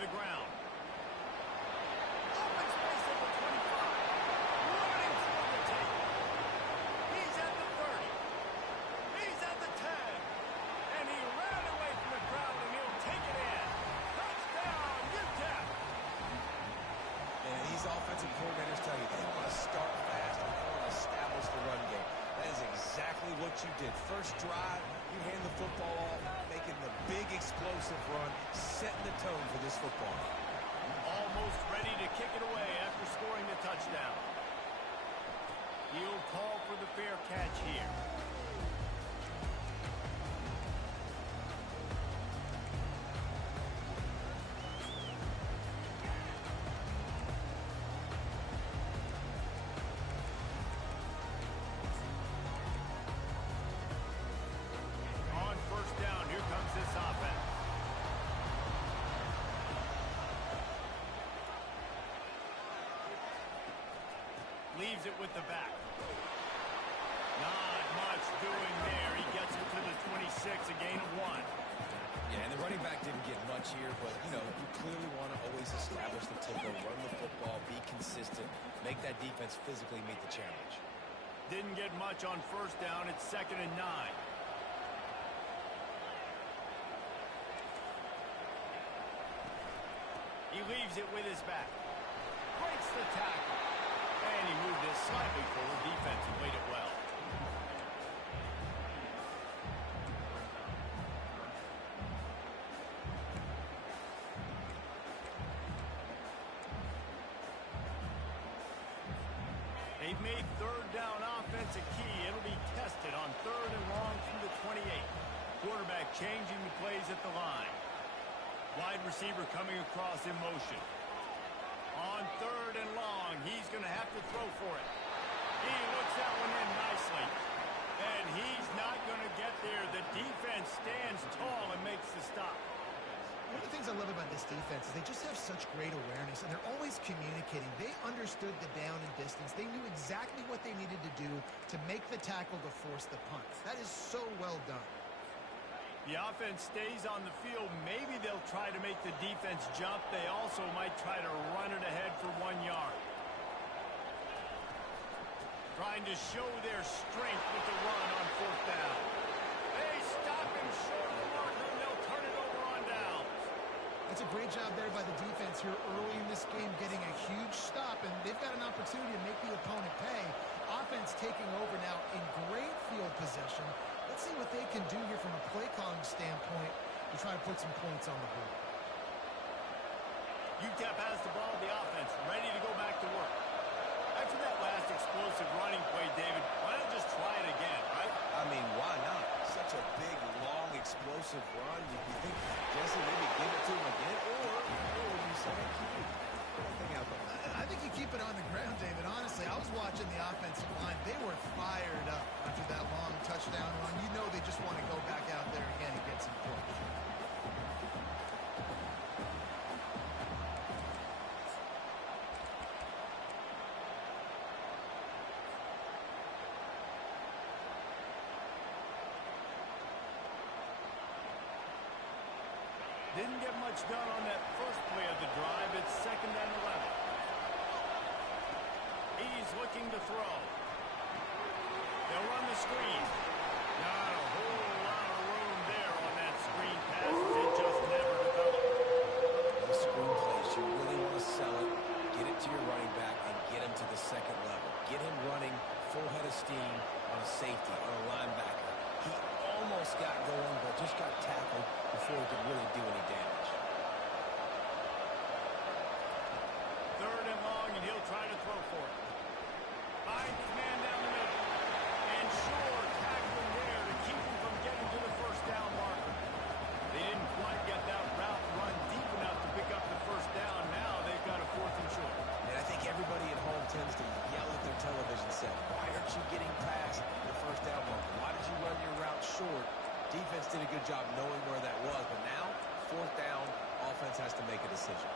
the ground. Open space at the 25. Running toward the tape. He's at the 30. He's at the 10. And he ran away from the crowd, and he'll take it in. Touchdown, Utep. And these offensive coordinators tell you they want to start fast and they want to establish the run game. That is exactly what you did. First drive, you hand the football off, making the big explosive run, setting the tone for this football. Almost ready to kick it away after scoring the touchdown. He'll call for the fair catch here. On first down, here comes this offense. Leaves it with the back. Not much doing there. He gets it to the 26, a gain of 1. Yeah, and the running back didn't get much here, but, you know, you clearly want to always establish the tempo, run the football, be consistent, make that defense physically meet the challenge. Didn't get much on first down. It's 2nd and 9. He leaves it with his back. Breaks the tackle. And he moved it slightly forward. Defense played it well. They've made third down offense a key. It'll be tested on 3rd and long from the 28. Quarterback changing the plays at the line. Wide receiver coming across in motion. On 3rd and long, he's going to have to throw for it. He looks that one in nicely. And he's not going to get there. The defense stands tall and makes the stop. One of the things I love about this defense is they just have such great awareness, and they're always communicating. They understood the down and distance. They knew exactly what they needed to do to make the tackle to force the punt. That is so well done. The offense stays on the field. Maybe they'll try to make the defense jump. They also might try to run it ahead for 1 yard. Trying to show their strength with the run on 4th down. They stop him short of the marker, and they'll turn it over on down. It's a great job there by the defense here early in this game, getting a huge stop, and they've got an opportunity to make the opponent pay. Offense taking over now in great field possession. Let's see what they can do here from a play calling standpoint to try to put some points on the board. Utep has the ball, the offense ready to go back to work. After that last explosive running play, David, why not just try it again, right? I mean, why not? Such a big, long, explosive run. You think, Jesse, maybe give it to him again, or you say, keep that thing out there. I think you keep it on the ground, David. Honestly, I was watching the offensive line. They were fired up after that long touchdown run. You know they just want to go back out there again and get some points. Didn't get much done on that first play of the drive. It's 2nd and 11. He's looking to throw. They'll run the screen. Not a whole lot of room there on that screen pass. It just never developed. The screen plays, you really want to sell it, get it to your running back, and get him to the 2nd level. Get him running full head of steam on a safety, on a linebacker. He almost got going, but just got tackled before he could really do any damage. 3rd and long, and he'll try to throw for it. Finds his man down the middle. And sure, tackling there to keep him from getting to the 1st down marker. They didn't quite get that route run deep enough to pick up the 1st down. Now they've got a 4th and short. And I think everybody at home tends to yell at their television set, why aren't you getting past the 1st down marker? Why did you run your route short? Defense did a good job knowing where that was, but now, 4th down, offense has to make a decision.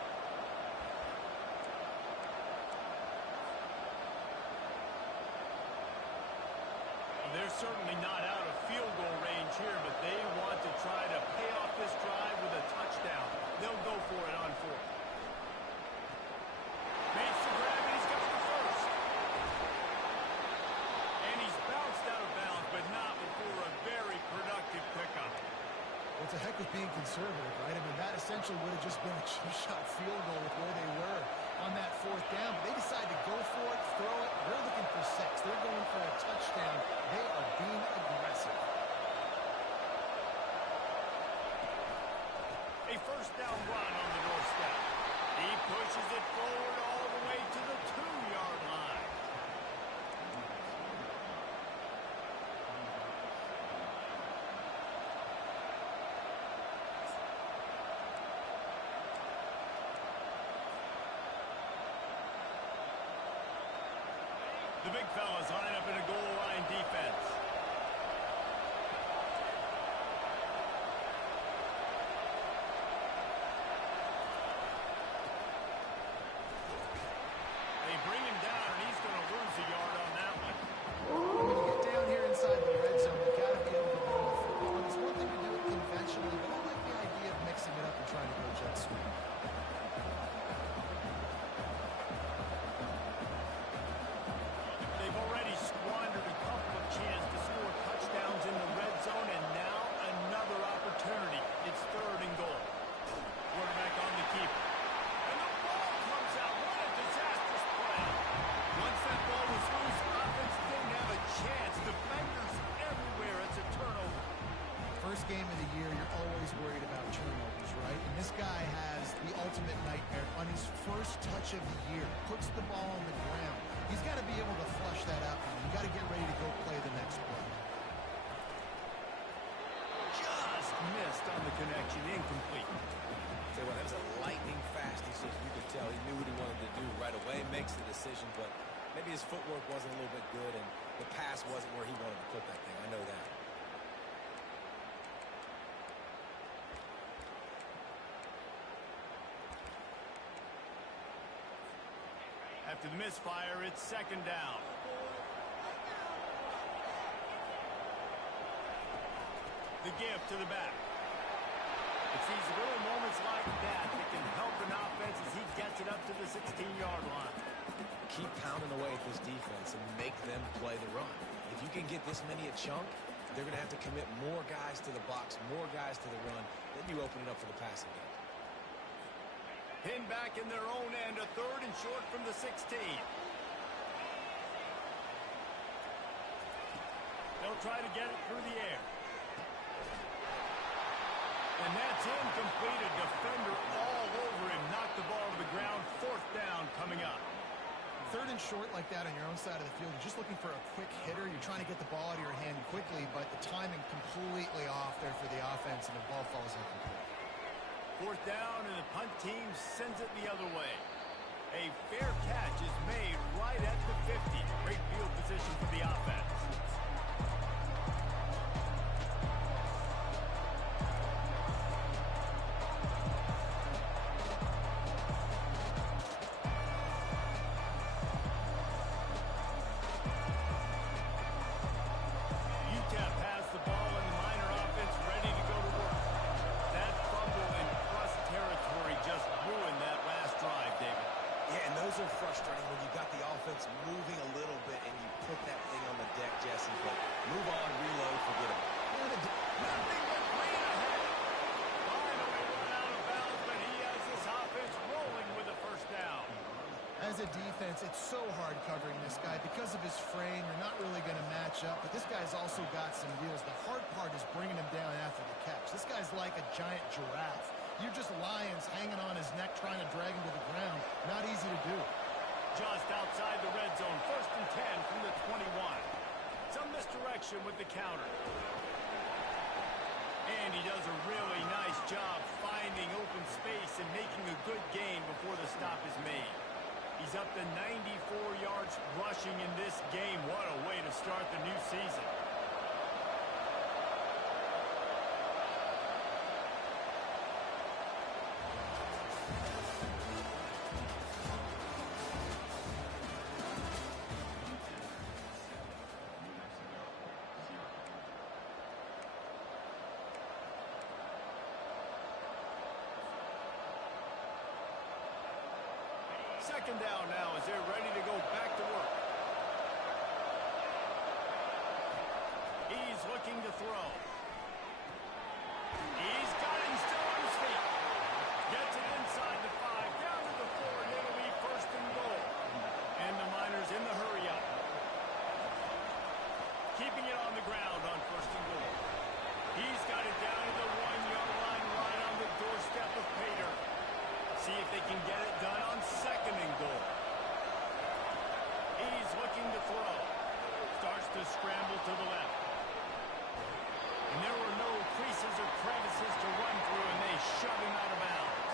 They're certainly not out of field goal range here, but they want to try to pay off this drive with a touchdown. They'll go for it on fourth. Makes the grab, and he's got the first. And he's bounced out of bounds, but not before a very productive pickup. Well, it's a heck of being conservative, right? I mean, that essentially would have just been a cheap-shot field goal with where they were on that fourth down. But they decided to go for it, throw it. They're looking for 6. They're going for a touchdown. They are being aggressive. A first down run on the doorstep. He pushes it forward all the way to the 2-yard line. The big fellas line up in a goal line defense. They bring him down, and he's going to lose a yard on that one. When you get down here inside the red zone, you've got to be able to run the football. And it's one thing to do it conventionally, but I like the idea of mixing it up and trying to go jet sweep. They've already squandered a couple of chances to score touchdowns in the red zone, and now another opportunity. It's 3rd and goal. Quarterback on the keeper. And the ball comes out. What a disastrous play. Once that ball was loose, offense didn't have a chance. Defenders everywhere. It's a turnover. First game of the year, you're always worried about turnovers, right? And this guy has the ultimate nightmare. On his first touch of the year, puts the ball on the ground. He's got to be able to flush that out. You got to get ready to go play the next play. Just missed on the connection. Incomplete. Tell you what, that was a lightning fast decision. You could tell he knew what he wanted to do right away. Makes the decision, but maybe his footwork wasn't a little bit good, and the pass wasn't where he wanted to put that thing. I know that. After the misfire, it's 2nd down. The give to the back. It's these little moments like that that can help an offense as he gets it up to the 16-yard line. Keep pounding away at this defense and make them play the run. If you can get this many a chunk, they're going to have to commit more guys to the box, more guys to the run. Then you open it up for the passing game. Pinned back in their own end, a 3rd and short from the 16. They'll try to get it through the air. And that's incomplete. A defender all over him. Knocked the ball to the ground. 4th down coming up. 3rd and short like that on your own side of the field. You're just looking for a quick hitter. You're trying to get the ball out of your hand quickly, but the timing completely off there for the offense, and the ball falls incomplete. 4th down, and the punt team sends it the other way. A fair catch is made right at the 50. Great field position for the offense. Utep has the ball, and the Miner offense ready to go to work. That fumble in crust territory just ruined that last drive, David. Yeah, and those are frustrating when you got the offense moving a little bit and you put that thing on the deck, Jesse. But move on, reload, forget it. Nothing but green ahead. Finally run out of bounds, but he has this offense rolling with a 1st down. As a defense, it's so hard covering this guy. Because of his frame, you're not really going to match up, but this guy's also got some wheels. The hard part is bringing him down after the catch. This guy's like a giant giraffe. You're just lions hanging on his neck, trying to drag him to the ground. Not easy to do. Just outside the red zone, 1st and 10 from the 21. Some misdirection with the counter. And he does a really nice job finding open space and making a good gain before the stop is made. He's up to 94 yards rushing in this game. What a way to start the new season. Second down now as they're ready to go back to work. He's looking to throw. He's got it. He's still on his feet. Gets it inside the 5, down to the 4, and it'll be first and goal. And the Miners in the hurry up. Keeping it on the ground on first and goal. He's got it down to the 1-yard line, right on the doorstep of Pater. See if they can get it done on second and goal. He's looking to throw. Starts to scramble to the left. And there were no creases or crevices to run through, and they shove him out of bounds.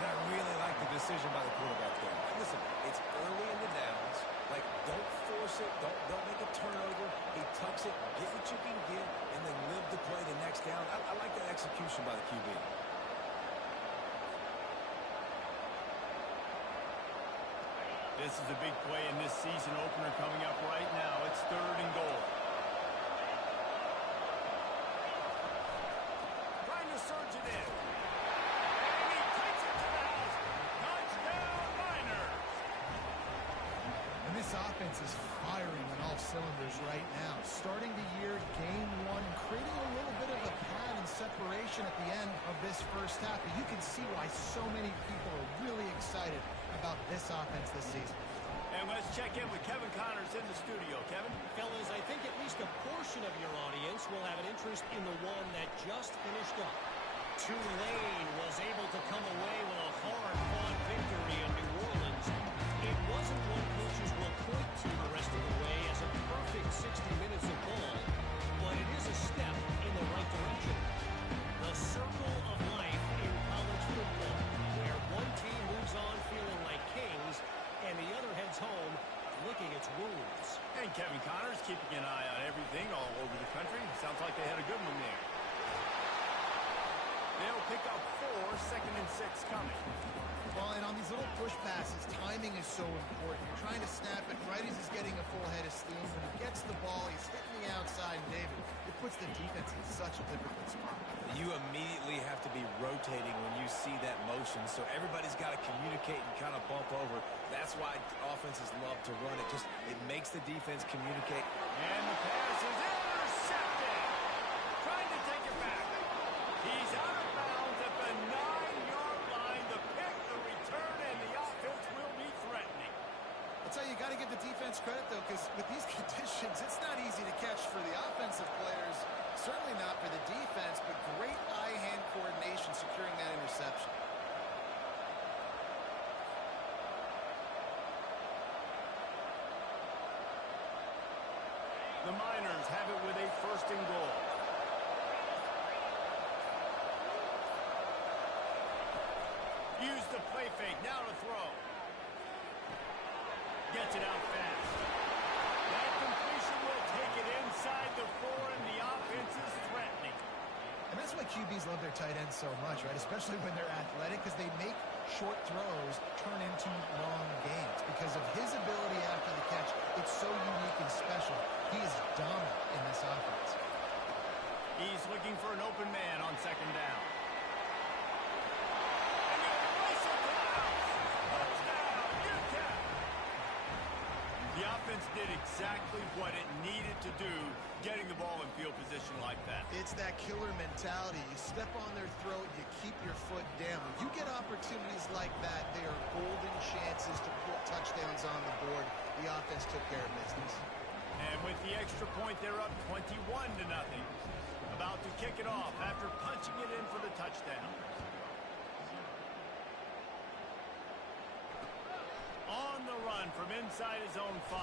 And I really like the decision by the quarterback there. Listen, it's early in the downs. Like, don't force it. Don't make a turnover. He tucks it, get what you can get, and then live to play the next down. I like that execution by the QB. This is a big play in this season opener coming up right now. It's third and goal. Trying to surge it in. And he takes it to the house. Touchdown, Miners. And this offense is firing on all cylinders right now. Starting the year, game 1, creating a little bit of a pad and separation at the end of this first half. But you can see why so many people are really excited about this offense this season. And let's check in with Kevin Connors in the studio. Kevin? Fellas, I think at least a portion of your audience will have an interest in the one that just finished up. Tulane was able to come away with a hard-fought victory in New Orleans. It wasn't one coaches will point to the rest of the way as a perfect 60 minutes of ball, but it is a step in the right direction. The circle of life in college football, where one team moves on feeling like kings and the other heads home licking its wounds. And Kevin Connors keeping an eye on everything all over the country. Sounds like they had a good one there. They'll pick up 4, second and 6 coming. Well, and on these little push passes, timing is so important. You're trying to snap it right as he's getting a full head of steam. When he gets the ball, he's hitting the outside, and David, it puts the defense in such a difficult spot. You immediately have to be rotating when you see that motion, so everybody's got to communicate and kind of bump over. That's why offenses love to run it. It makes the defense communicate. And the pass is intercepted. Trying to take it back. He's out of bounds at the 9-yard line. The pick, the return, and the offense will be threatening. I'll tell you, you got to give the defense credit, though, because with these conditions, it's not easy to catch for the offensive players. Certainly not for the defense, but great eye-hand coordination securing that interception. The Miners have it with a first and goal. Use the play fake, now to throw. Gets it out fast. That completion will take it inside the 4, and the offense is threatening. And that's why QBs love their tight ends so much, right? Especially when they're athletic, because they make short throws turn into long gains. Because of his ability after the catch, it's so unique and special. He is dominant in this offense. He's looking for an open man on second down. And he'll race it to the house. Touchdown, Utep. The offense did exactly what it needed to do, getting the ball in field position like that. It's that killer mentality. You step on their throat, you keep your foot down. When you get opportunities like that, they are golden chances to put touchdowns on the board. The offense took care of business. And with the extra point, they're up 21-0. About to kick it off after punching it in for the touchdown. On the run from inside his own 5.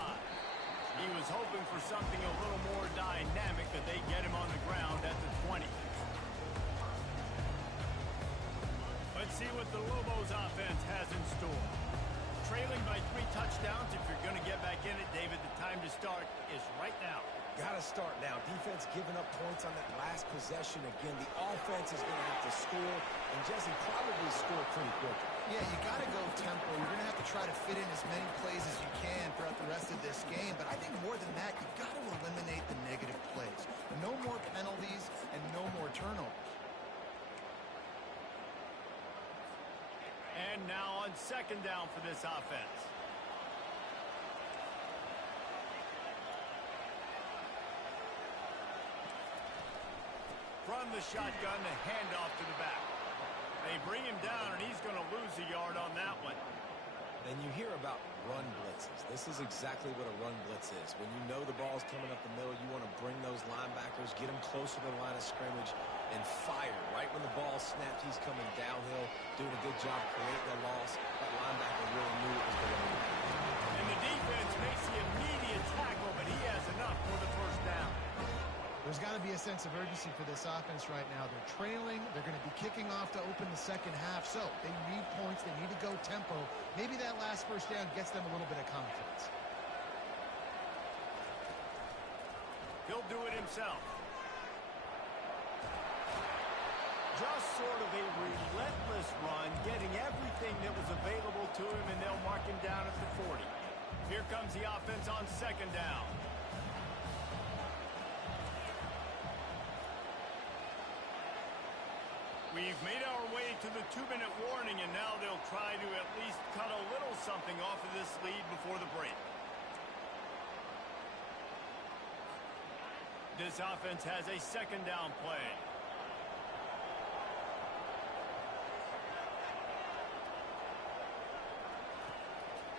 He was hoping for something a little more dynamic, but they get him on the ground at the 20. Let's see what the Lobos offense has in store. Trailing by 3 touchdowns. If you're going to get back in it, David, the time to start is right now. Got to start now. Defense giving up points on that last possession. Again, the offense is going to have to score, and Jesse probably score pretty quick. Yeah, you got to go tempo. You're going to have to try to fit in as many plays as you can throughout the rest of this game. But I think more than that, you've got to eliminate the negative plays. No more penalties and no more turnovers. And now a on second down for this offense. From the shotgun, the handoff to the back. They bring him down, and he's going to lose a yard on that one. And you hear about run blitzes. This is exactly what a run blitz is. When you know the ball's coming up the middle, you want to bring those linebackers, get them closer to the line of scrimmage, and fire. Right when the ball snapped, he's coming downhill, doing a good job creating a loss. That linebacker really knew it was going to be. And the defense makes the immediate tackle, but he has enough for the first down. There's got to be a sense of urgency for this offense right now. They're trailing. They're going to be kicking off to open the second half. So they need points. They need to go tempo. Maybe that last first down gets them a little bit of confidence. He'll do it himself. Just sort of a relentless run, getting everything that was available to him, and they'll mark him down at the 40. Here comes the offense on second down. We've made our way to the 2-minute warning, and now they'll try to at least cut a little something off of this lead before the break. This offense has a second down play.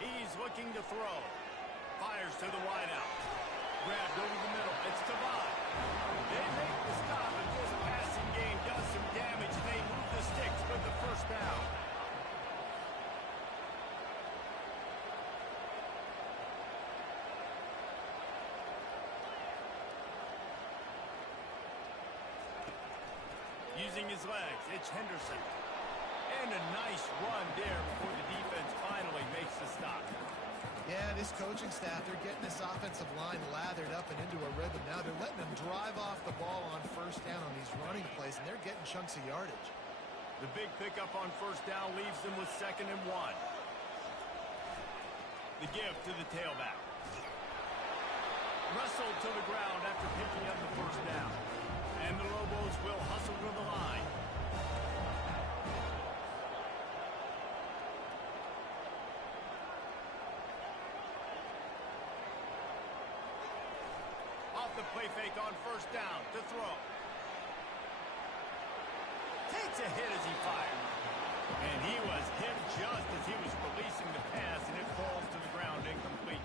He's looking to throw. Fires to the wideout. Grabbed over the middle. It's Tavai. They make the stop, and this passing game does some damage. They move the sticks with the first down. Using his legs, it's Henderson. And a nice run there before the defense finally makes the stop. Yeah, this coaching staff, they're getting this offensive line lathered up and into a rhythm. Now they're letting them drive off the ball on first down on these running plays, and they're getting chunks of yardage. The big pickup on first down leaves them with 2nd and 1. The give to the tailback. Wrestled to the ground after picking up the first down. And the Lobos will hustle to the line. Off the play fake on first down to throw. Takes a hit as he fired. And he was hit just as he was releasing the pass, and it falls to the ground incomplete.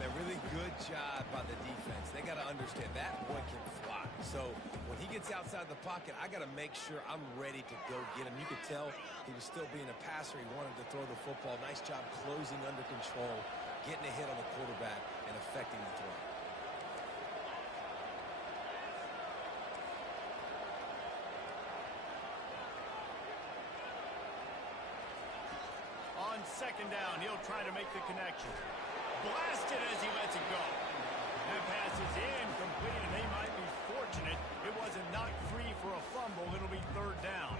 A really good job by the defense. They got to understand that boy can fly. So when he gets outside the pocket, I got to make sure I'm ready to go get him. You could tell he was still being a passer. He wanted to throw the football. Nice job closing under control, getting a hit on the quarterback, and affecting the throw. On second down, he'll try to make the connection. Blasted as he lets it go. That pass is incomplete, and they might be fortunate it wasn't knocked free for a fumble. It'll be 3rd down.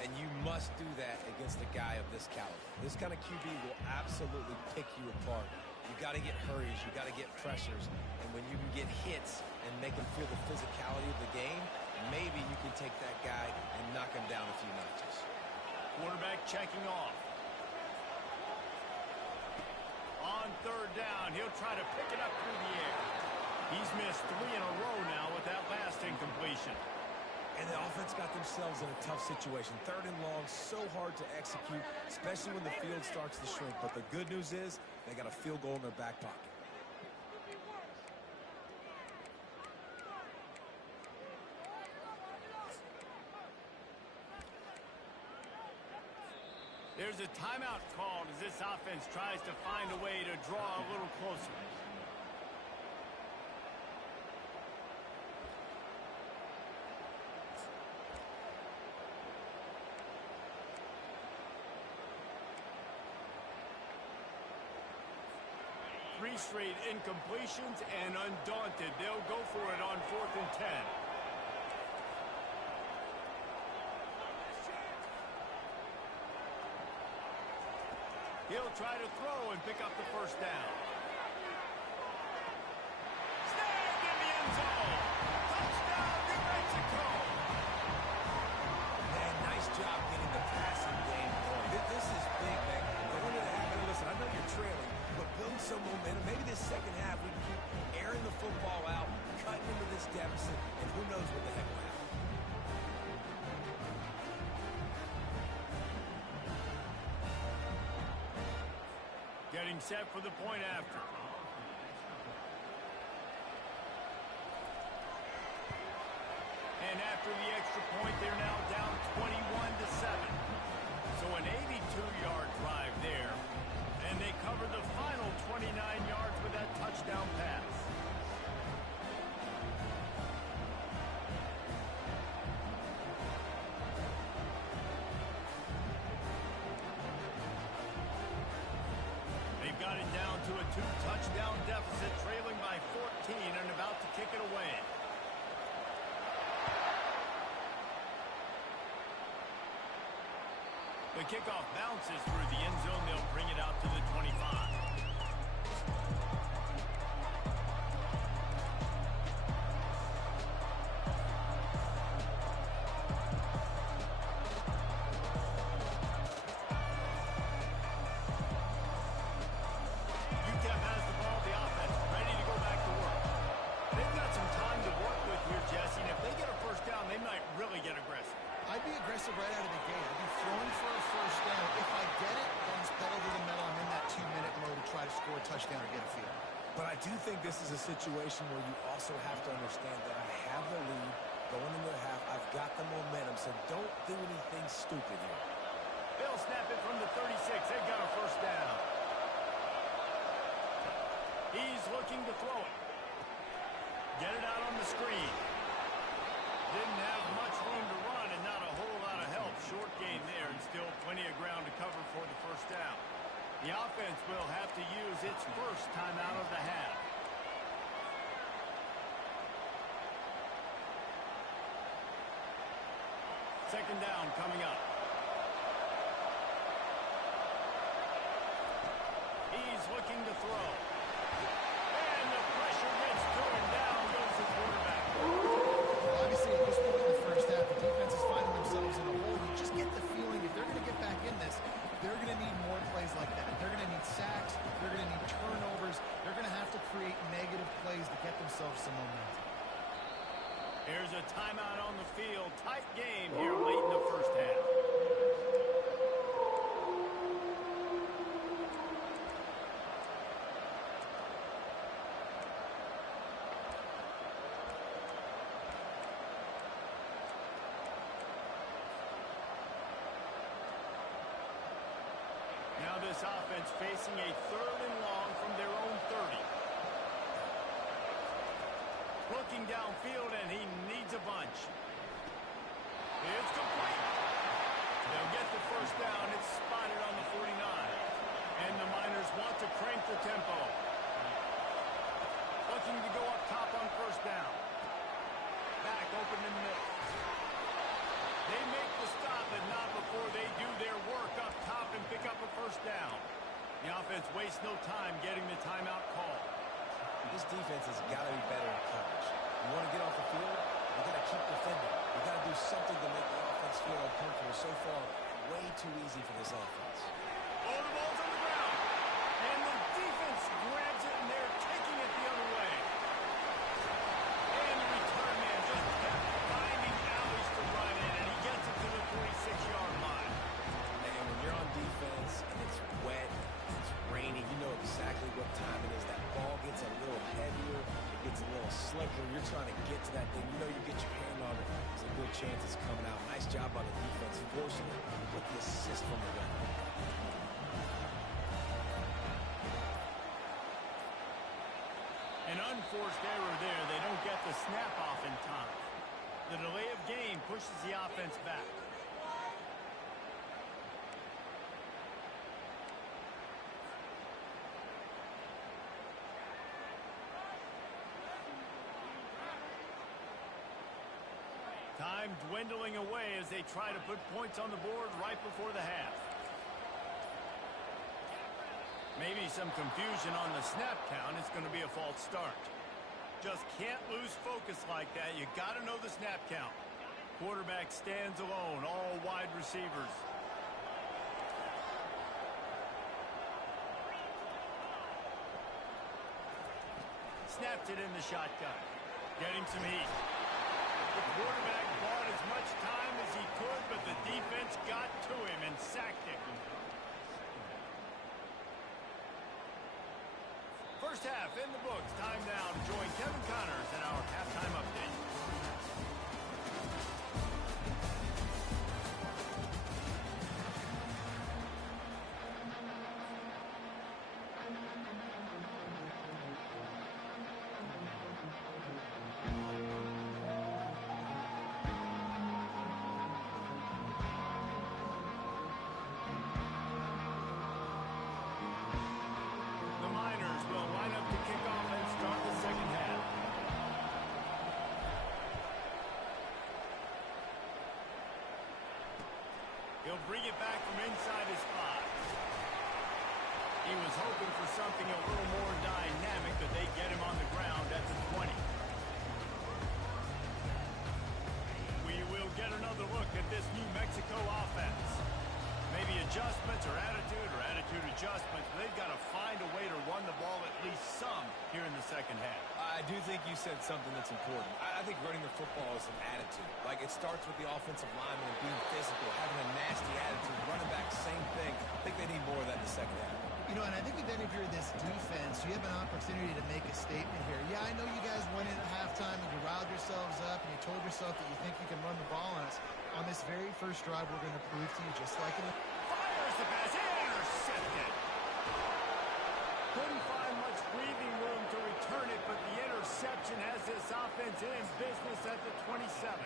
And you must do that against a guy of this caliber. This kind of QB will absolutely pick you apart. You got to get hurries. You got to get pressures. And when you can get hits and make him feel the physicality of the game, maybe you can take that guy and knock him down a few notches. Quarterback checking off. On 3rd down, he'll try to pick it up through the air. He's missed 3 in a row now with that last incompletion. And the offense got themselves in a tough situation. 3rd and long, so hard to execute, especially when the field starts to shrink. But the good news is they got a field goal in their back pocket. There's a timeout called as this offense tries to find a way to draw a little closer. Three straight incompletions, and undaunted, they'll go for it on 4th and 10. He'll try to throw and pick up the first down. Snagged in the end zone. Touchdown, New Mexico. Man, nice job getting the passing game going. This is big Getting set for the point after. And after the extra point, they're now down 21-7. So an 82-yard drive there. And they cover the final 29 yards with that touchdown pass. They've got it down to a 2-touchdown deficit, trailing by 14 and about to kick it away. The kickoff bounces through the end zone. They'll bring it out to the 25. Utep has the ball, the offense ready to go back to work. They've got some time to work with here, Jesse, and if they get a first down, they might really get aggressive. I'd be aggressive right out of the gate. I'd be throwing for a first down. If I get it, then it's pedal to the metal. I'm in that 2-minute mode to try to score a touchdown or get a field. But I do think this is a situation where you also have to understand that I have the lead going into the half. I've got the momentum, so don't do anything stupid here. They'll snap it from the 36. They've got a first down. He's looking to throw it. Get it out on the screen. Didn't have much room to run and not a whole lot of help. Short gain there and still plenty of ground to cover for the first down. The offense will have to use its first timeout of the half. Second down coming up. He's looking to throw. And the pressure gets to him. Down goes the quarterback. Obviously, at this point in the first half, the defense is finding themselves in a hole. You just get the feeling if they're going to get back in this, they're going to need more plays like that. They're going to need sacks. They're going to need turnovers. They're going to have to create negative plays to get themselves some momentum. Here's a timeout on the field. Tight game here late in the first half. Now this offense facing a 3rd and long from their own 30. Looking downfield, and he needs a bunch. It's complete. They'll get the first down. It's spotted on the 49. And the Miners want to crank the tempo. Looking to go up top on first down. Back open in the middle. They make the stop, but not before they do their work up top and pick up a first down. The offense wastes no time getting the timeout call. This defense has got to be better in coverage. You want to get off the field, you got to keep defending. You got to do something to make the offense feel uncomfortable. So far, way too easy for this offense. Oh, the ball's on the ground. And the defense grabs it, and they're taking it the other way. And the return man just kept finding alleys to run in, and he gets it to the 46-yard line. And when you're on defense and it's wet, it's rainy, you know exactly what time it is. That ball gets a little heavier, it gets a little slicker. You're trying to get to that thing. You know you get your hand on it. There's a good chance it's coming out. Nice job by the defense, forcing it with the assist from the gunner. An unforced error there. They don't get the snap off in time. The delay of game pushes the offense back. Time dwindling away as they try to put points on the board right before the half. Maybe some confusion on the snap count. It's going to be a false start. Just can't lose focus like that. You got to know the snap count. Quarterback stands alone, all wide receivers. Snapped it in the shotgun. Getting some heat. The quarterback bought as much time as he could, but the defense got to him and sacked him. First half in the books. Time now to join Kevin Connors in our halftime update. He'll bring it back from inside his 5. He was hoping for something a little more dynamic, but they get him on the ground at the 20. We will get another look at this New Mexico offense. Maybe adjustments or attitude adjustments. They've got to find a way to run the ball at least some here in the second half. I do think you said something that's important. I think running the football is an attitude. Like, it starts with the offensive lineman being physical, having a nasty attitude. Running back, same thing. I think they need more of that in the second half. You know, and I think then if you're this defense, you have an opportunity to make a statement here. Yeah, I know you guys went in at halftime and you riled yourselves up and you told yourself that you think you can run the ball on us. On this very first drive, we're going to prove to you, just like in the... Fires the pass, intercepted. Couldn't find much breathing room to return it, but the interception has this offense in business at the 27.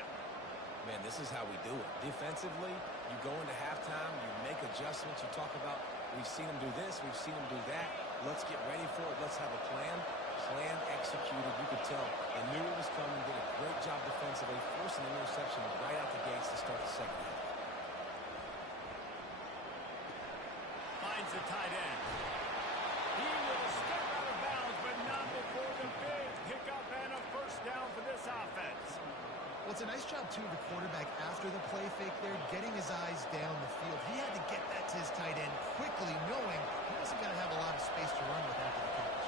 Man, this is how we do it. Defensively, you go into halftime, you make adjustments, you talk about, we've seen them do this, we've seen them do that. Let's get ready for it. Let's have a plan. Plan executed. You could tell they knew it was coming, did a great job defensively, forcing an interception right out the gates to start the second half. Finds the tight end. He will step out of bounds, but not before the big pickup and a first down for this offense. Well, it's a nice job, too, the quarterback after the play fake there, getting his eyes down the field. He had to get that to his tight end quickly, knowing he wasn't going to have a lot of space to run with after the catch.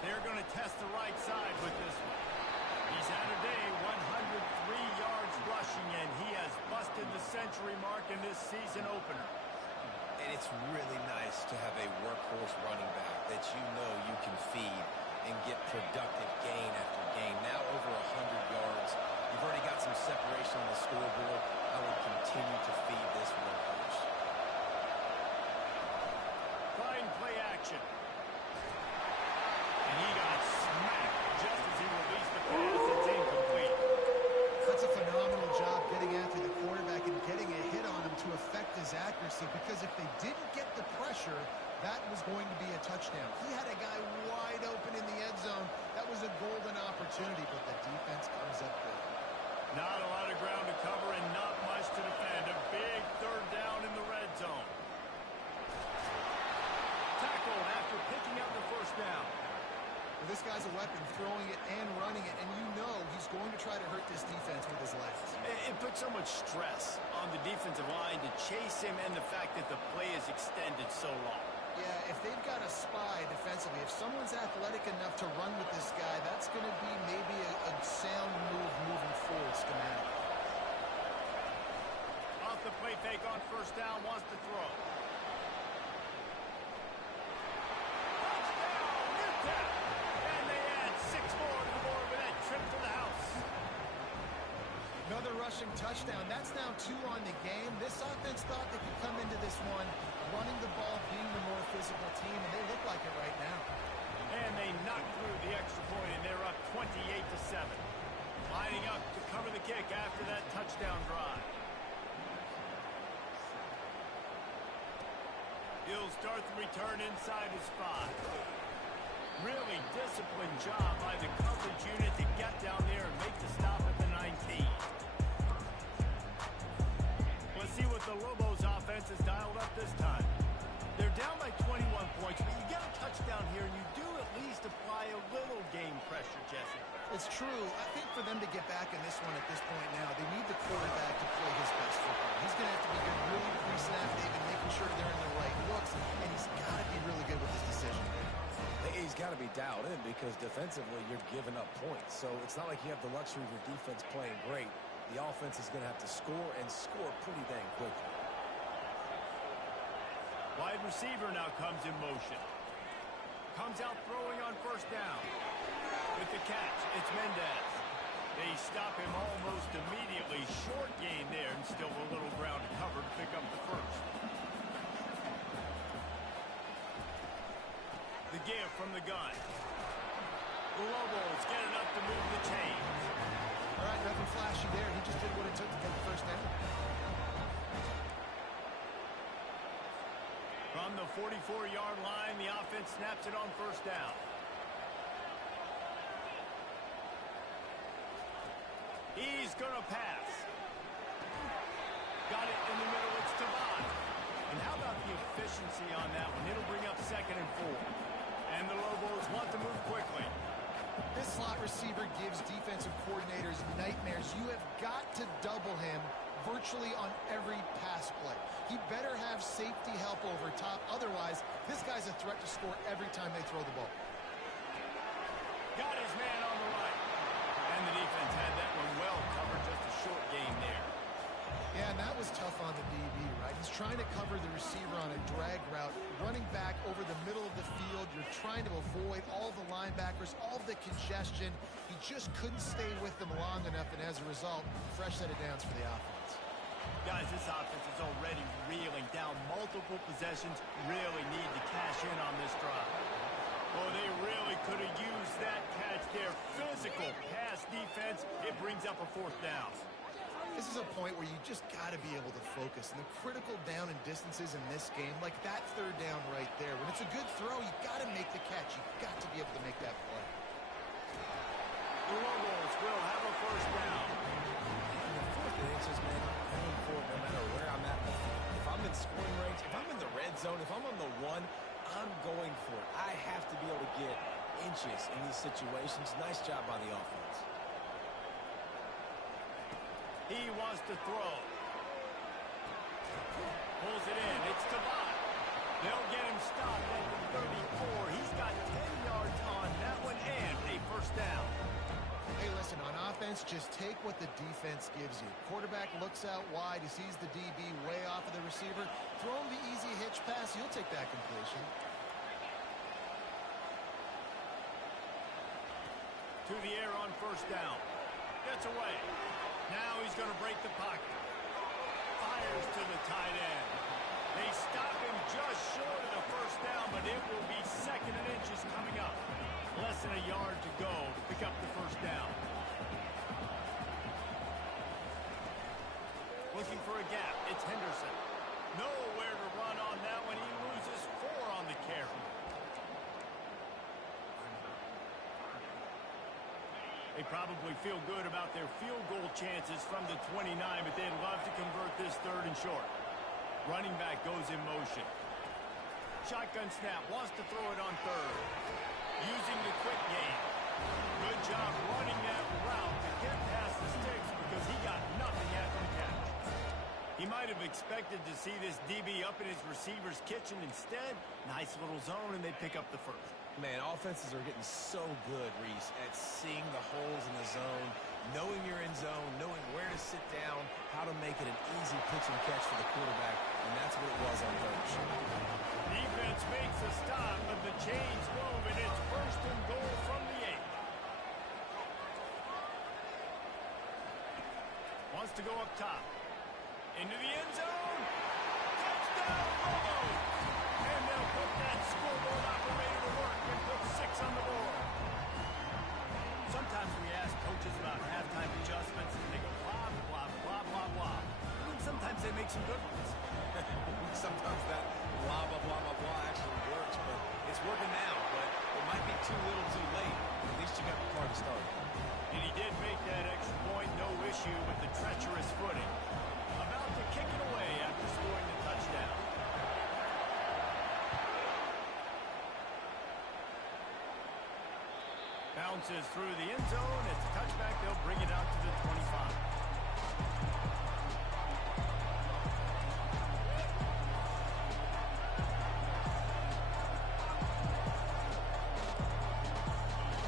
They're going to test the right side with this one. He's had a day, 103 yards rushing, and he has busted the century mark in this season opener. And it's really nice to have a workhorse running back that you know you can feed and get productive gain after gain. Now over 100 yards. You've already got some separation on the scoreboard. I would continue to feed this workhorse. Fine play action. And he got smacked just as he released the pass. It's incomplete. That's a phenomenal job getting after the quarterback and getting a hit on him to affect his accuracy, because if they didn't get the pressure, that was going to be a touchdown. He had a guy wide open in the end zone. That was a golden opportunity, but the defense comes up big. Not a lot of ground to cover and not much to defend. A big third down in the red zone. Tackled after picking up the first down. Well, this guy's a weapon, throwing it and running it, and you know he's going to try to hurt this defense with his legs. It puts so much stress on the defensive line to chase him, and the fact that the play is extended so long. Yeah, if they've got a spy defensively, if someone's athletic enough to run with this guy, that's going to be maybe a sound move moving forward schematically. Off the play fake on first down, wants to throw. Touchdown, Utep! And they add 6 more to the board with that trip to the house. Another rushing touchdown. That's now 2 on the game. This offense thought they could come into this one running the ball, being the more physical team, and they look like it right now. And they knock through the extra point, and they're up 28-7. Lining up to cover the kick after that touchdown drive. He'll start the return inside his 5. Really disciplined job by the coverage unit to get down there and make the stop at the 19. Let's see what the Lobos offense has dialed up this time. They're down by 21 points, but you get a touchdown here, and you do at least apply a little game pressure, Jesse. It's true. I think for them to get back in this one at this point now, they need the quarterback to play his best football. He's going to have to be good really pre-snap, David, making sure they're in the right looks, and he's got to be really good with his decision. He's got to be dialed in, because defensively you're giving up points. So it's not like you have the luxury of your defense playing great. The offense is going to have to score, and score pretty dang quickly. wide receiver now comes in motion. Comes out throwing on first down. With the catch, it's Mendez. They stop him almost immediately. Short gain there, and still a little ground to cover to pick up the first. The give from the gun. The Lobos get enough to move the chains. All right, nothing flashy there. He just did what it took to get the first down. From the 44-yard line, the offense snaps it on first down. He's going to pass. Got it in the middle. It's Tavon. And how about the efficiency on that one? It'll bring up 2nd and 4. And the Lobos want to move quickly. This slot receiver gives defensive coordinators nightmares. You have got to double him virtually on every pass play. He better have safety help over top. Otherwise, this guy's a threat to score every time they throw the ball. Got his man on the right. And the defense had that one well covered. Just a short gain there. Yeah, and that was tough on the DB, right? He's trying to cover the receiver on a drag route, running back over the middle of the field. You're trying to avoid all the linebackers, all the congestion. He just couldn't stay with them long enough, and as a result, fresh set of downs for the offense. Guys, this offense is already reeling down multiple possessions. Really need to cash in on this drive. Oh, they really could have used that catch there. Physical pass defense. It brings up a 4th down. This is a point where you just got to be able to focus. And the critical down and distances in this game, like that 3rd down right there, when it's a good throw, you got to make the catch. You've got to be able to make that play. The Lobos will have a first down. In the 4th inches, man, I'm going for it no matter where I'm at. If I'm in scoring range, if I'm in the red zone, if I'm on the 1, I'm going for it. I have to be able to get inches in these situations. Nice job by the offense. He wants to throw. Pulls it in. It's Tavon. They'll get him stopped at the 34. He's got 10 yards on that one and a first down. Hey, listen, on offense, just take what the defense gives you. Quarterback looks out wide. He sees the DB way off of the receiver. Throw him the easy hitch pass. He'll take that completion. To the air on first down. Gets away. Now he's going to break the pocket. Fires to the tight end. They stop him just short of the first down, but it will be 2nd and inches coming up. Less than a yard to go to pick up the first down. Looking for a gap. It's Henderson. Nowhere to run on that one. He loses 4 on the carry. They probably feel good about their field goal chances from the 29, but they'd love to convert this 3rd and short. Running back goes in motion. Shotgun snap, wants to throw it on 3rd. Using the quick game. Good job running that route to get past the sticks because he got nothing after the catch. He might have expected to see this DB up in his receiver's kitchen. Instead, nice little zone, and they pick up the first. Man, offenses are getting so good, Reese, at seeing the holes in the zone, knowing you're in zone, knowing where to sit down, how to make it an easy pitch and catch for the quarterback, and that's what it was on Coach. Defense makes a stop, but the chains move, and it's 1st and goal from the 8. Wants to go up top. Into the end zone. Touchdown, Lobos! And they'll put that scoreboard operator to work and put 6 on the board. Sometimes we ask coaches about halftime adjustments, and they go blah, blah, blah, blah, blah. I mean, sometimes they make some good ones. Sometimes that blah, blah, blah, blah, blah actually works, but it's working now, but it might be too little too late. At least you got the car to start. And he did make that extra point, no issue with the treacherous footing. About to kick it away after scoring the touchdown. Bounces through the end zone. It's a touchback. They'll bring it out to the 25.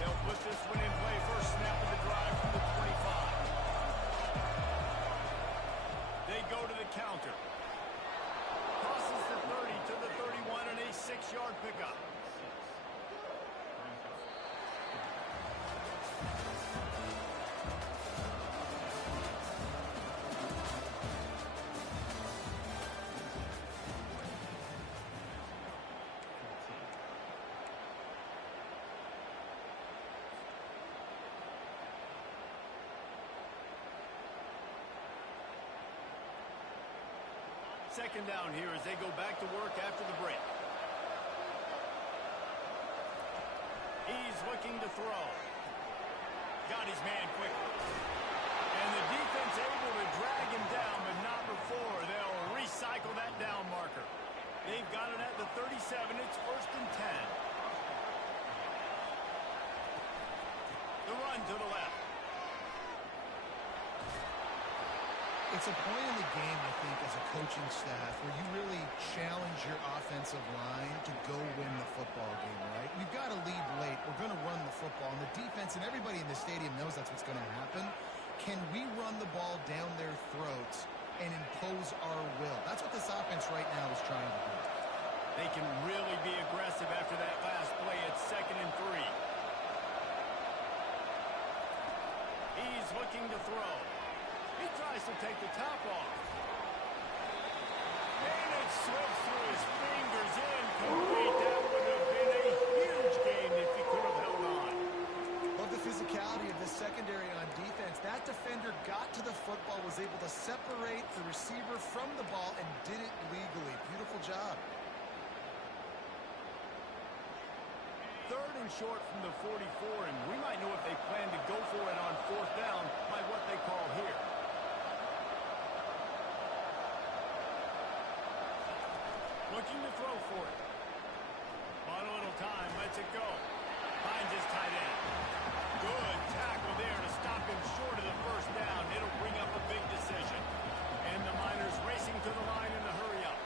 They'll put this one in play. First snap of the drive from the 25. They go to the counter. Crosses the 30 to the 31. 6-yard pickup. Second down here as they go back to work after the break. He's looking to throw. Got his man quickly. And the defense able to drag him down, but not before. They'll recycle that down marker. They've got it at the 37. It's 1st and 10. The run to the left. It's a point in the game, I think, as a coaching staff where you really challenge your offensive line to go win the football game, right? We've got to lead late. We're going to run the football. And the defense and everybody in the stadium knows that's what's going to happen. Can we run the ball down their throats and impose our will? That's what this offense right now is trying to do. They can really be aggressive after that last play. It's 2nd and 3. He's looking to throw. He tries to take the top off. And it slips through his fingers incomplete. That would have been a huge game if he could have held on. Love the physicality of the secondary on defense. That defender got to the football, was able to separate the receiver from the ball, and did it legally. Beautiful job. 3rd and short from the 44, and we might know if they plan to go for it on 4th down by what they call here. Looking to throw for it. On a little time, lets it go. Finds his tight end. Good tackle there to stop him short of the 1st down. It'll bring up a big decision. And the Miners racing to the line in a hurry up.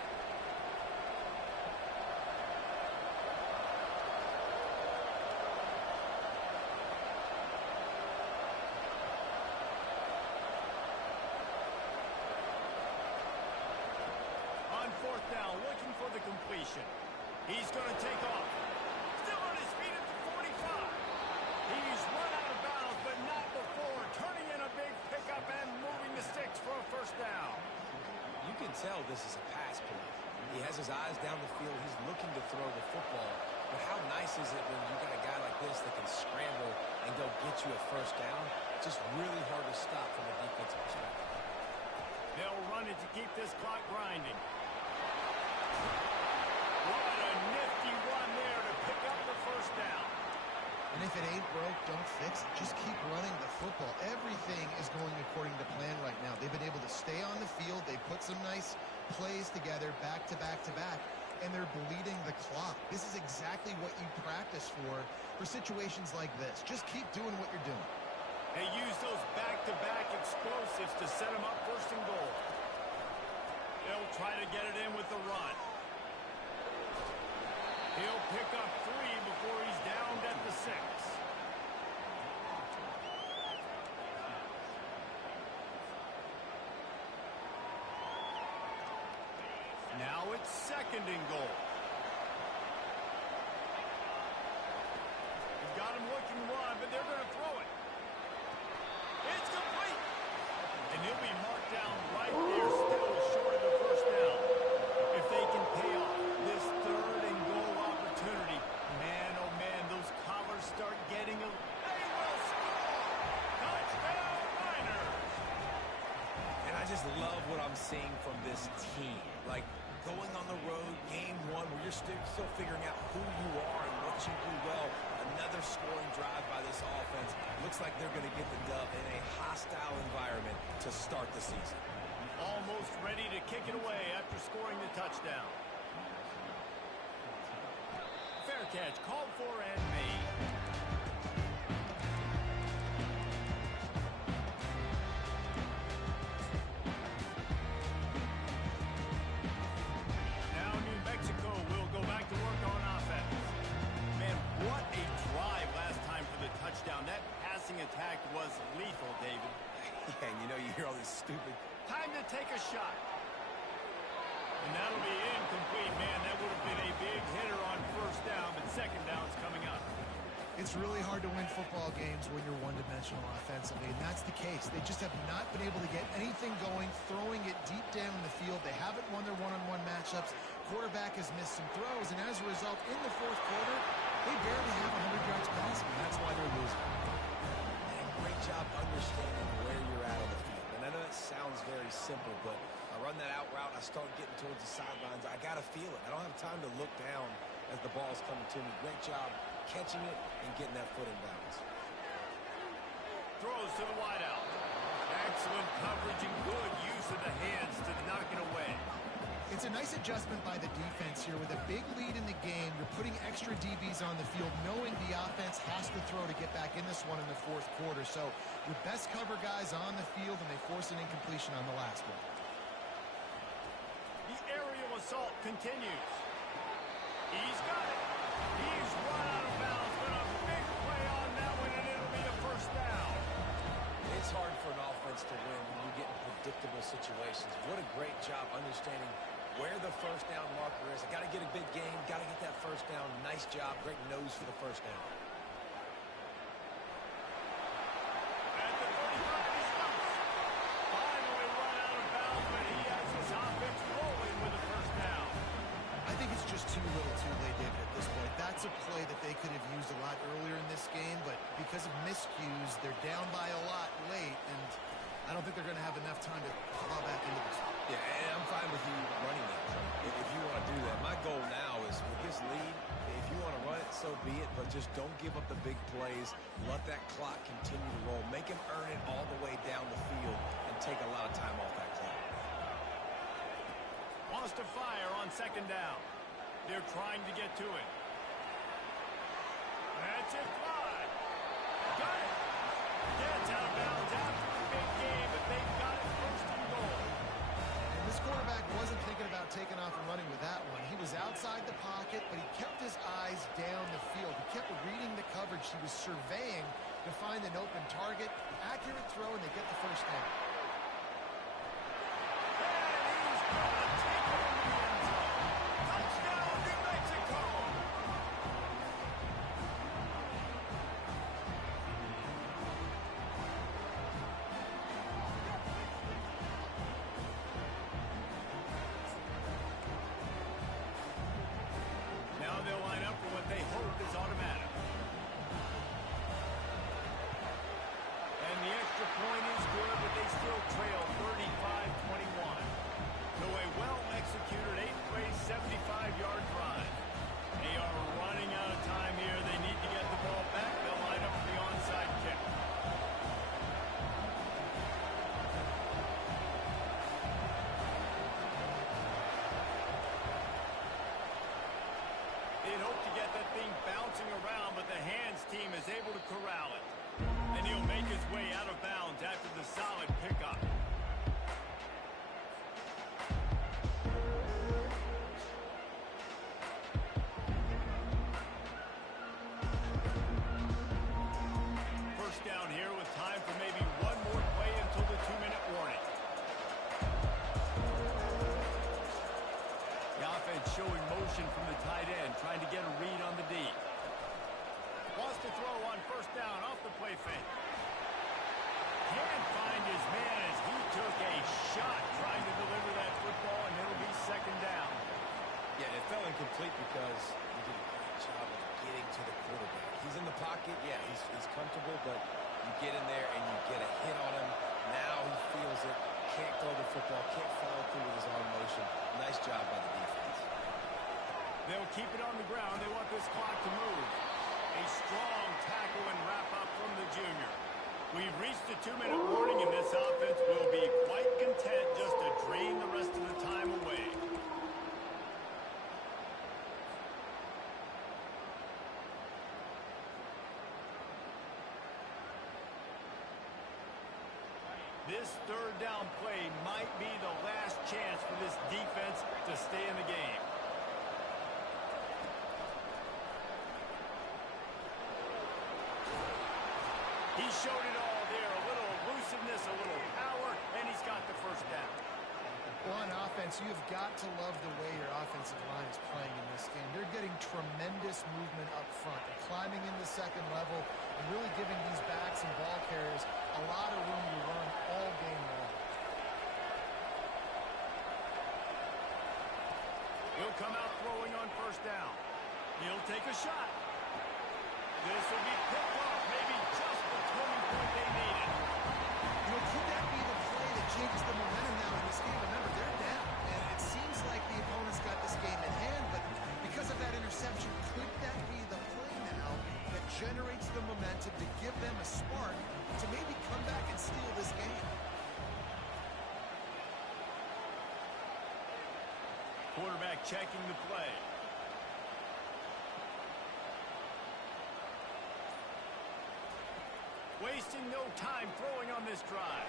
On 4th down, looking for the completion. He's going to take off. Still on his feet at the 45. He's run out of bounds, but not before. Turning in a big pickup and moving the sticks for a 1st down. You can tell this is a pass play. He has his eyes down the field. He's looking to throw the football. But how nice is it when you got a guy like this that can scramble and go get you a 1st down? Just really hard to stop from a defensive perspective. They'll run it to keep this clock grinding. What a nifty run there to pick up the 1st down. And if it ain't broke, don't fix it. Just keep running the football. Everything is going according to plan right now. They've been able to stay on the field. They put some nice plays together back to back to back, and they're bleeding the clock. This is exactly what you practice for situations like this. Just keep doing what you're doing. They use those back-to-back explosives to set them up 1st and goal. They'll try to get it in with the run. He'll pick up 3 before he's downed at the 6. Now it's 2nd and goal. They've got him looking one, but they're going to throw it. It's complete. And he'll be marked down right there, still short of the 1st down. If they can pay off this 3rd and goal opportunity, man, oh man, those collars start getting a... They will score! Touchdown, Miners! And I just love what I'm seeing from this team. Like, going on the road, game 1, where you're still figuring out who you are and what you do well. Another scoring drive by this offense. Looks like they're going to get the dub in a hostile environment to start the season. Almost ready to kick it away after scoring the touchdown. Fair catch, called for and made. Now New Mexico will go back to work on offense. Man, what a drive last time for the touchdown. That passing attack was lethal, David. Yeah, and you know, you hear all these stupid... Time to take a shot. And that'll be incomplete, man. That would have been a big hitter on It's really hard to win football games when you're one-dimensional offensively, and that's the case. They just have not been able to get anything going, throwing it deep down in the field. They haven't won their one-on-one matchups. Quarterback has missed some throws, and as a result, in the fourth quarter, they barely have 100 yards passing, and that's why they're losing. And great job understanding where you're at on the field. And I know that sounds very simple, but I run that out route, I start getting towards the sidelines. I got to feel it. I don't have time to look down as the ball's coming to me. Great job catching it and getting that foot in bounds. Throws to the wideout. Excellent coverage and good use of the hands to knock it away. It's a nice adjustment by the defense here. With a big lead in the game, you're putting extra DBs on the field, knowing the offense has to throw to get back in this one in the fourth quarter. So your best cover guys on the field, and they force an incompletion on the last one. The aerial assault continues. He's got it. He's run out of bounds, but a big play on that one, and it'll be a first down. It's hard for an offense to win when you get in predictable situations. What a great job understanding where the first down marker is. I got to get a big gain, got to get that first down. Nice job, great nose for the first down. At the 35, he's loose. Finally run out of bounds, but he has his offense rolling with a first down. I think it's just too little too late, David, at this point. That's a play that they could have used a lot earlier in this game, but because of miscues, they're down by a lot late, and I don't think they're going to have enough time to claw back into this. Yeah, and I'm fine with you running that play if you want to do that. My goal now is with this lead, if you want to run it, so be it, but just don't give up the big plays. Let that clock continue to roll. Make him earn it all the way down the field and take a lot of time off that clock. Wants to fire on second down. They're trying to get to it. That's it, fly. Got it. Gets out of bounds after the big game, but they've got it first and goal. And this quarterback wasn't thinking about taking off and running with that one. He was outside the pocket, but he kept his eyes down the field. He kept reading the coverage. He was surveying to find an open target. Accurate throw, and they get the first down. Now they'll line up for what they hope is automatic. And the extra point is good, but they still trail 35-21. So a well-executed 8-play, 75-yard drive. They are running out of time here. They need to get the ball back. They'll line up for the onside kick. They'd hope to get that thing bouncing around, but the hands team is able to corral it. And he'll make his way out of bounds after the solid pickup. First down here with time for maybe one more play until the 2-minute warning. The offense showing motion from the tight end, trying to get a read on the D. Wants to throw on first down off the play fake. Can't find his man as he took a shot trying to deliver that football, and it'll be second down. Yeah, it fell incomplete because he did a great job of getting to the quarterback. He's in the pocket, yeah, he's comfortable, but you get in there and you get a hit on him. Now he feels it, can't throw the football, can't follow through with his arm motion. Nice job by the defense. They'll keep it on the ground. They want this clock to move. A strong tackle and wrap-up from the junior. We've reached the 2-minute warning, and this offense will be quite content just to drain the rest of the time away. This third down play might be the last chance for this defense to stay in the game. He showed it all there. A little elusiveness, a little power, and he's got the first down. Well, on offense, you've got to love the way your offensive line is playing in this game. They're getting tremendous movement up front. Apply climbing in the second level and really giving these backs and ball carriers a lot of room to run all game long. He'll come out throwing on first down. He'll take a shot. This will be picked off, maybe just the turning point they needed. You know, could that be the play that changes the momentum now in this game? Remember, they're down, and it seems like the opponent's got this game in hand, but because of that interception, could that be the play now that generates the momentum to give them a spark to maybe come back and steal this game? Quarterback checking the play. Wasting no time throwing on this drive.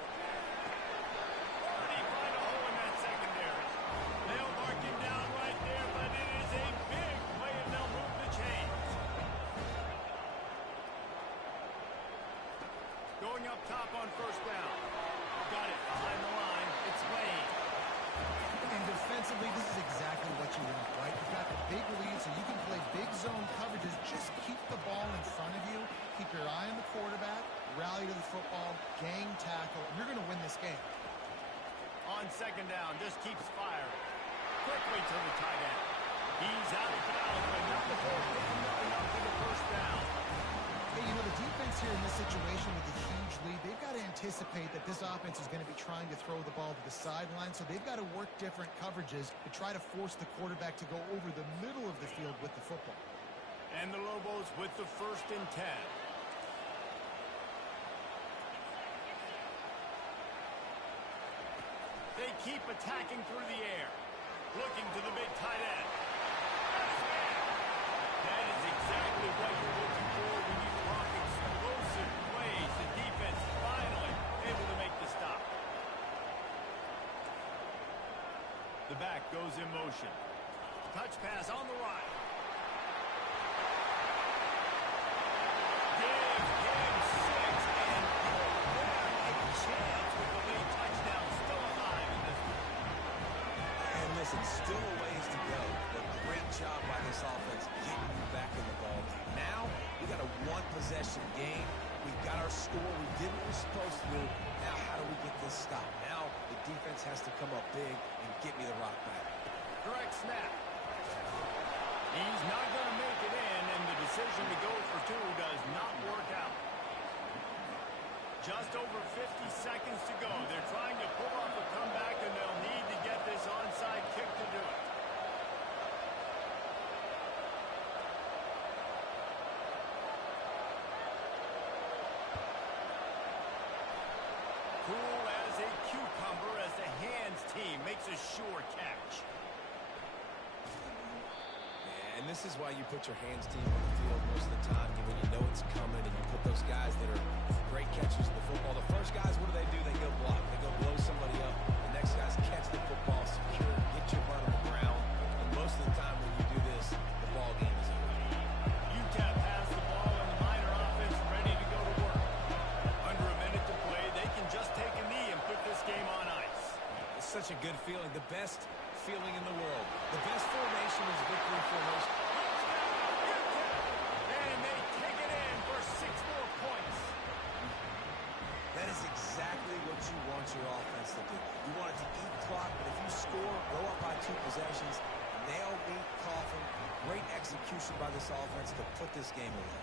Already find a hole in that secondary. They'll mark him down right there, but it is a big play and they'll move the chains. Going up top on first down. Got it behind the line. It's Lane. And defensively, this is exactly what you want, right? You've got the big lead, so you can play big zone coverages. Just keep the ball in front of you. Keep your eye on the quarterback. Rally to the football. Gang tackle. And you're going to win this game. On second down, just keeps firing. Quickly to the tight end. He's out of bounds, but not before picking nothing up for the first down. Hey, you know, the defense here in this situation with a huge lead, they've got to anticipate that this offense is going to be trying to throw the ball to the sideline, so they've got to work different coverages to try to force the quarterback to go over the middle of the field with the football. And the Lobos with the 1st and 10. They keep attacking through the air. Looking to the big tight end. That is exactly what you're looking for when you talk explosive plays. The defense finally able to make the stop. The back goes in motion. Touch pass on the right. Gives him 6 and give them a chance with the late touchdown still alive in this one. And listen, still a ways to go, but great job by this offense getting you back in the ball game. Now, we got a one-possession game. We've got our score. We did what we're supposed to do. Now, how do we get this stop? Now, the defense has to come up big and get me the rock back. Direct snap. He's not going to make it in, and the decision to go for 2 does not work out. Just over 50 seconds to go. They're trying to pull off a comeback, and they'll need to get this onside kick to do it. Cool as a cucumber as the hands team makes a sure catch. And this is why you put your hands team on the field most of the time when you know it's coming, and you put those guys that are great catchers of the football. The first guys, what do? They go block. They go blow somebody up. The next guys catch the football, secure, get your butt on the ground. And most of the time when you do this, the ball game is over. Utep has the ball and the Miner offense ready to go to work. Under a minute to play, they can just take a knee and put this game on ice. It's such a good feeling, the best feeling in the world. The best formation is victory formation. And they take it in for 6 more points. That is exactly what you want your offense to do. You want it to eat clock, but if you score, go up by 2 possessions, nail meet coffin. Great execution by this offense to put this game away.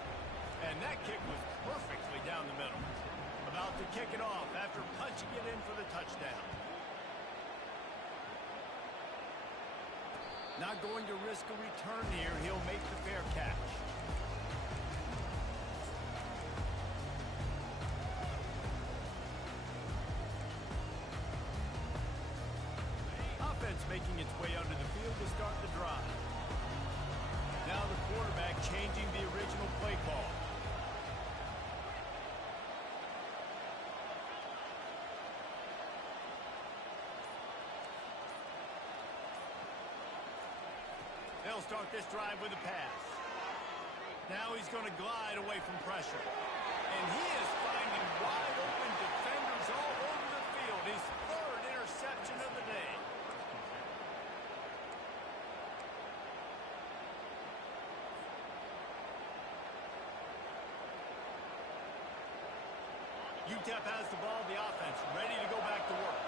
And that kick was perfectly down the middle. About to kick it off after punching it in for the touchdown. Not going to risk a return here. He'll make the fair catch. Offense making its way onto the field to start the drive. Now the quarterback changing the original play call. They'll start this drive with a pass. Now he's going to glide away from pressure. And he is finding wide open defenders all over the field. His 3rd interception of the day. Utep has the ball, the offense ready to go back to work.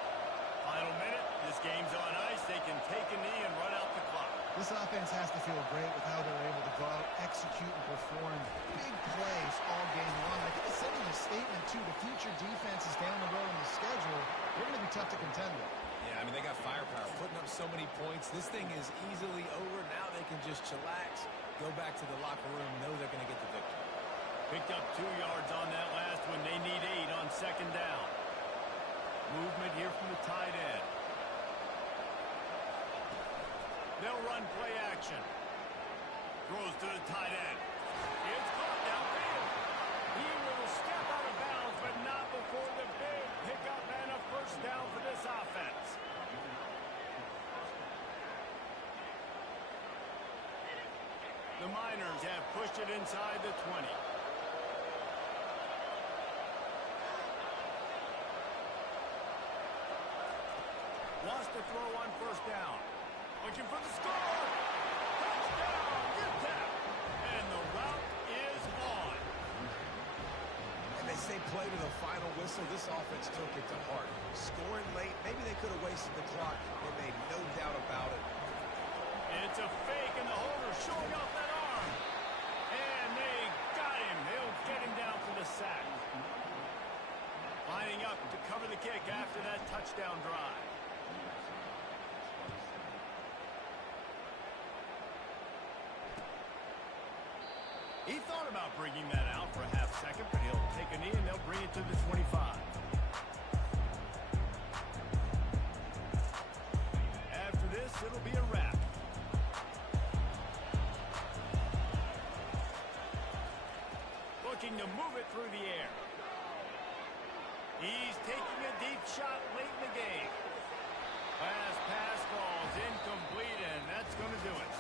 Final minute, this game's on ice. They can take a knee and run out the clock. This offense has to feel great with how they're able to go out, execute, and perform big plays all game long. I think it's sending a statement to the future defenses down the road in the schedule. They're going to be tough to contend with. Yeah, I mean, they got firepower, putting up so many points. This thing is easily over. Now they can just chillax, go back to the locker room, know they're going to get the victory. Picked up 2 yards on that last one. They need 8 on second down. Movement here from the tight end. They'll run play action. Throws to the tight end. It's caught downfield. He will step out of bounds, but not before the big pickup and a first down for this offense. The Miners have pushed it inside the 20. Wants to throw on first down. Looking for the score. Touchdown, Utep. And the route is on. And they say play to the final whistle. This offense took it to heart. Scoring late, maybe they could have wasted the clock. They made no doubt about it. It's a fake, and the holder showing off that arm. And they got him. They'll get him down for the sack. Lining up to cover the kick after that touchdown drive. He thought about bringing that out for a half second, but he'll take a knee and they'll bring it to the 25. After this, it'll be a wrap. Looking to move it through the air. He's taking a deep shot late in the game. Pass falls incomplete, and that's going to do it.